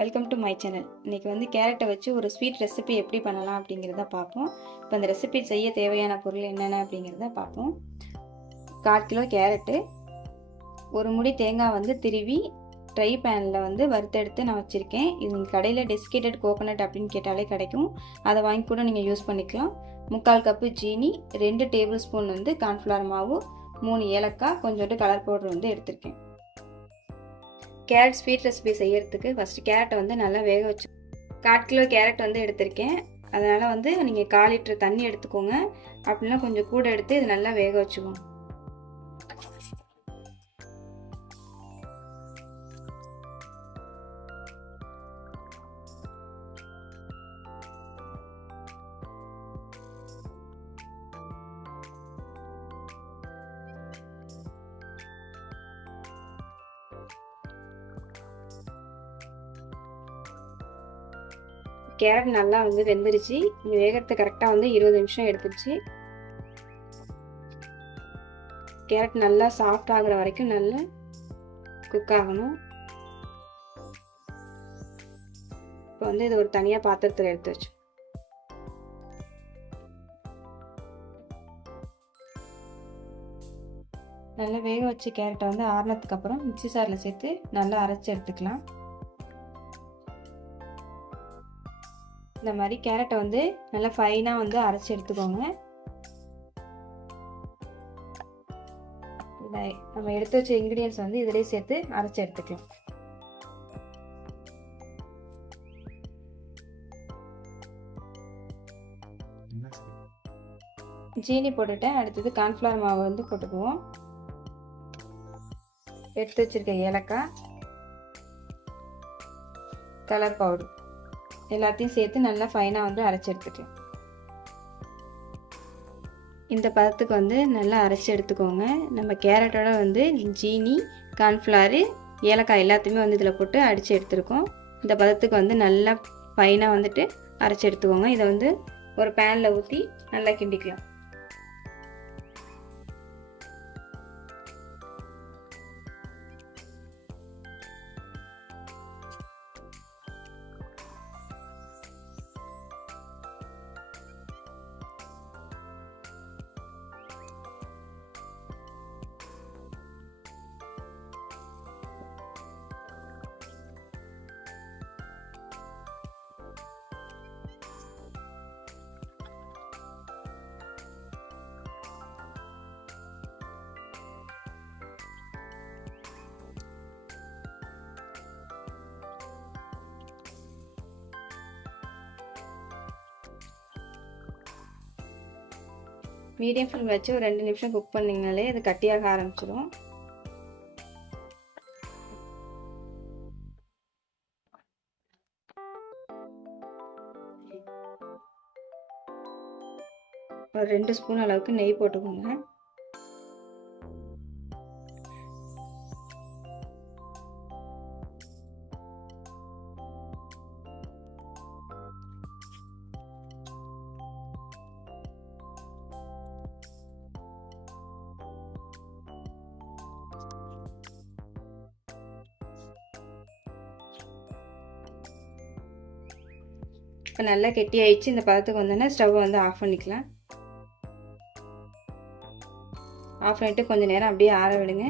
Welcome to my channel. இன்றைக்கி வந்து கேரட்டை வச்சு ஒரு ஸ்வீட் ரெசிபி எப்படி பண்ணலாம் அப்படிங்கிறத பார்ப்போம். இப்போ அந்த ரெசிபி செய்ய தேவையான பொருள் என்னென்ன அப்படிங்கிறத பார்ப்போம். 1/4 கிலோ கேரட்டு, ஒரு முடி தேங்காய் வந்து திருவி ட்ரை பேனில் வந்து வறுத்தெடுத்து நான் வச்சுருக்கேன். இது கடையில் டெசிகேட்டட் கோகோனட் அப்படின்னு கேட்டாலே கிடைக்கும். அதை வாங்கி கூட நீங்கள் யூஸ் பண்ணிக்கலாம். 3/4 கப்பு ஜீனி, 2 டேபிள் ஸ்பூன் வந்து கார்ன்ஃப்ளவர் மாவு, 3 ஏலக்காய், கொஞ்சோண்டு கலர் பவுடர் வந்து எடுத்திருக்கேன். கேரட் ஸ்வீட் ரெசிபி செய்யறதுக்கு ஃபஸ்ட்டு கேரட்டை வந்து நல்லா வேக வச்சு 1/4 கிலோ கேரட் வந்து எடுத்திருக்கேன். அதனால் வந்து நீங்கள் 1/4 லிட்டர் தண்ணி எடுத்துக்கோங்க. அப்படின்னா கொஞ்சம் கூட எடுத்து இது நல்லா வேக வச்சுக்கோங்க. கேரட் நல்லா வந்து வெந்துருச்சு. வேகத்தை கரெக்டாக வந்து 20 நிமிஷம் எடுத்துருச்சு. கேரட் நல்லா சாஃப்ட் ஆகுற வரைக்கும் நல்லா குக் ஆகணும். இப்போ வந்து இது ஒரு தனியாக பாத்திரத்தில் எடுத்து வச்சு நல்லா வேக வச்சு கேரட்டை வந்து ஆறுனதுக்கு அப்புறம் மிக்சி சாரில் சேர்த்து நல்லா அரைச்சி எடுத்துக்கலாம். இந்த மாதிரி கேரட்டை வந்து நல்லா ஃபைனாக வந்து அரைச்சி எடுத்துக்கோங்க. நம்ம எடுத்து வச்ச இன்க்ரீடியன்ஸ் வந்து இதிலே சேர்த்து அரைச்சி எடுத்துக்கலாம். ஜீனி போட்டுட்டேன். அடுத்தது கார்ன்ஃப்ளவர் மாவு வந்து போட்டுக்குவோம். எடுத்து வச்சிருக்க ஏலக்காய், கலர் பவுடர் எல்லாத்தையும் சேர்த்து நல்லா ஃபைனாக வந்து அரைச்சி எடுத்துக்கலாம். இந்த பதத்துக்கு வந்து நல்லா அரைச்சி எடுத்துக்கோங்க. நம்ம கேரட்டோட வந்து ஜீனி, கார்ன்ஃப்ளவர், ஏலக்காய் எல்லாத்தையுமே வந்து இதில் போட்டு அடித்து எடுத்துருக்கோம். இந்த பதத்துக்கு வந்து நல்லா ஃபைனாக வந்துட்டு அரைச்சி எடுத்துக்கோங்க. இதை வந்து ஒரு பேனில் ஊற்றி நல்லா கிண்டிக்கலாம். மீடியம் ஃப்ளேம் வச்சு ஒரு 2 நிமிஷம் குக் பண்ணிங்கனாலே அது கட்டியாக ஆரம்பிச்சிடும். ஒரு 2 ஸ்பூன் அளவுக்கு நெய் போட்டுக்கோங்க. இப்போ நல்லா கெட்டி ஆயிடுச்சு. இந்த பதத்துக்கு வந்தோன்னா ஸ்டவ்வை வந்து ஆஃப் பண்ணிக்கலாம். ஆஃப் பண்ணிட்டு கொஞ்சம் நேரம் அப்படியே ஆற விடுங்க.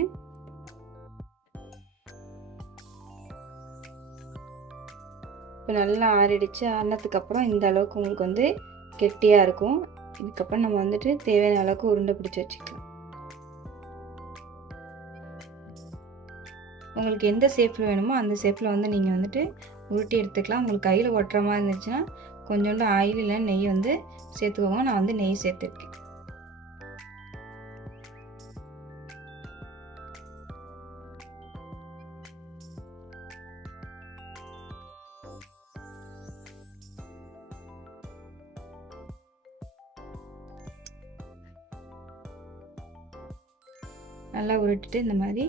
இப்போ நல்லா ஆறிடுச்சு. ஆறினதுக்கப்புறம் இந்த அளவுக்கு உங்களுக்கு வந்து கெட்டியாக இருக்கும். இதுக்கப்புறம் நம்ம வந்துட்டு தேவையான அளவுக்கு உருண்டை பிடிச்சி வச்சுக்கலாம். உங்களுக்கு எந்த ஷேப்பில் வேணுமோ அந்த ஷேப்பில் வந்து நீங்கள் வந்துட்டு உருட்டி எடுத்துக்கலாம். உங்களுக்கு கையில் ஒட்டுற மாதிரி இருந்துச்சுன்னா கொஞ்சோண்டு ஆயில் இல்லை நெய் வந்து சேர்த்துக்கோங்க. நான் வந்து நெய் சேர்த்துருக்கேன். நல்லா உருட்டிட்டு இந்த மாதிரி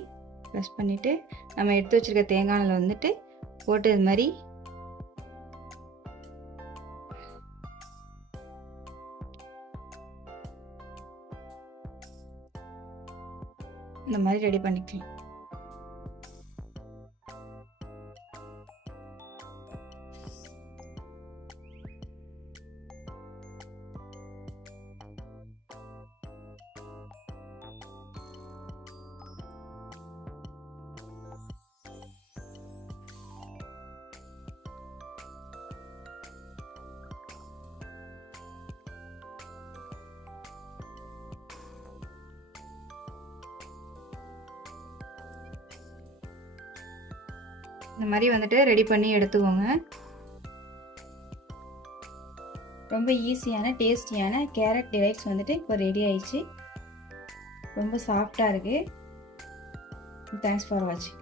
ப்ரெஸ் பண்ணிவிட்டு நம்ம எடுத்து வச்சுருக்க தேங்காய் எண்ணெயில் வந்துட்டு போட்டு இது மாதிரி இந்த மாதிரி ரெடி பண்ணிக்கலாம். இந்த மாதிரி வந்துட்டு ரெடி பண்ணி எடுத்துக்கோங்க. ரொம்ப ஈஸியான டேஸ்டியான கேரட் டிலைட்ஸ் வந்துட்டு இப்போ ரெடி ஆயிடுச்சு. ரொம்ப சாஃப்டாக இருக்குது. தேங்க்ஸ் ஃபார் வாட்சிங்.